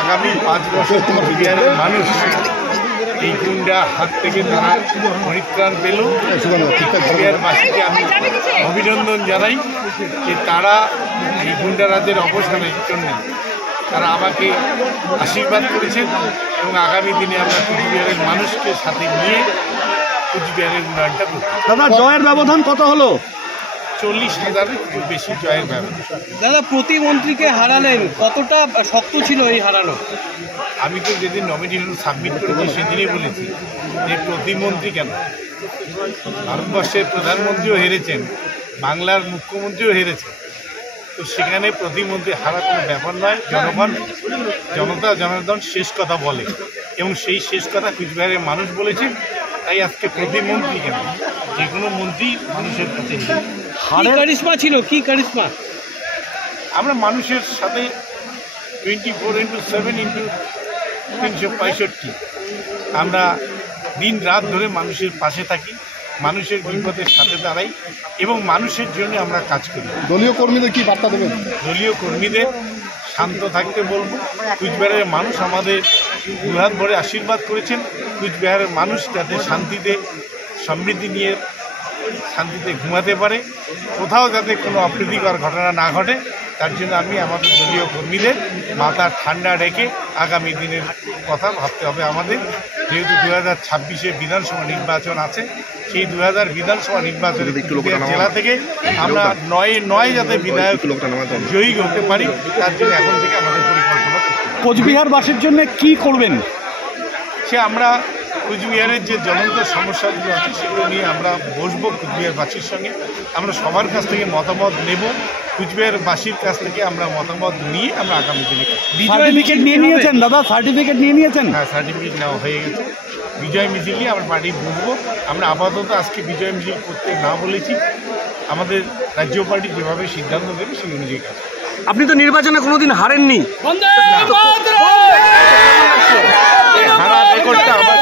আগামী 5 বছর কুচবিহারের মানুষ এই গুন্ডা হাত থেকে তারা পরিত্রাণ পেল। কুচবিহারবাসীকে আমি অভিনন্দন জানাই যে তারা এই গুন্ডারাজের অবসানের জন্য তারা আমাকে আশীর্বাদ করেছেন এবং আগামী দিনে আমরা কুচবিহারের মানুষকে সাথে নিয়ে কুচবিহারের উন্নয়নটা করব। দাদা, জয়ের ব্যবধান কত হলো? 40,000-এর বেশি জয়ের ব্যবধান। দাদা, প্রতিমন্ত্রীকে হারালেন, কতটা শক্ত ছিল এই হারানো? আমি তো যেদিন নমিনেশন সাবমিট করেছি সেদিনই বলেছি যে প্রতিমন্ত্রী কেন, ভারতবর্ষের প্রধানমন্ত্রীও হেরেছেন, বাংলার মুখ্যমন্ত্রীও হেরেছেন, তো সেখানে প্রতিমন্ত্রী হারা কোনো ব্যাপার নয়। জনতা জনার্দন শেষ কথা বলে এবং সেই শেষ কথা কুচবিহারের মানুষ বলেছে। তাই আজকে প্রতিমন্ত্রী কেন, যে কোনো মন্ত্রী মানুষের কাছে কারিশমা ছিল, কি কারিশমা? আমরা মানুষের সাথে 24/7/365 আমরা দিন রাত ধরে মানুষের পাশে থাকি, মানুষের বিপদের সাথে দাঁড়াই এবং মানুষের জন্য আমরা কাজ করি। দলীয় কর্মীদের কি বার্তা দেবেন? দলীয় কর্মীদের শান্ত থাকতে বলবো। কুচবিহারের মানুষ আমাদের দুহাত ভরে আশীর্বাদ করেছেন। কুচবিহারের মানুষ যাতে শান্তিতে সমৃদ্ধি নিয়ে শান্তিতে ঘুমাতে পারে, কোথাও যাতে কোনো অপ্রীতিকর ঘটনা না ঘটে, তার জন্য আমি আমাদের দলীয় কর্মীদের মাথা ঠান্ডা রেখে আগামী দিনের কথা ভাবতে হবে আমাদের। যেহেতু 2026-এ বিধানসভা নির্বাচন আছে, সেই 2000 বিধানসভা নির্বাচনে জেলা থেকে আমরা 9 যাতে বিধায়ক জয়ী হতে পারি, তার জন্য এখন থেকে আমাদের পরিকল্পনা করতে হবে। কোচবিহারবাসীর জন্য কি করবেন? সে আমরা কুচবিহারের যে জ্বলন্ত সমস্যাগুলো আছে সেগুলো নিয়ে আমরা বসবো কুচবিহারবাসীর সঙ্গে। আমরা সবার কাছ থেকে মতামত নেব, কুচবিহারবাসীর কাছ থেকে আমরা মতামত নিয়ে আমরা আগামী দিনে সার্টিফিকেট নিয়ে নিয়েছেন দাদা? সার্টিফিকেট নিয়ে নিয়েছেন? হ্যাঁ, সার্টিফিকেট নেওয়া হয়ে গেছে। বিজয় মিছিল নিয়ে আমরা পার্টি বসবো। আমরা আপাতত আজকে বিজয় মিছিল করতে না বলেছি, আমাদের রাজ্য পার্টি যেভাবে সিদ্ধান্ত দেবে সেই অনুযায়ী কাজ। আপনি তো নির্বাচনে কোনোদিন হারেননি। হারা রেকর্ডটা আমার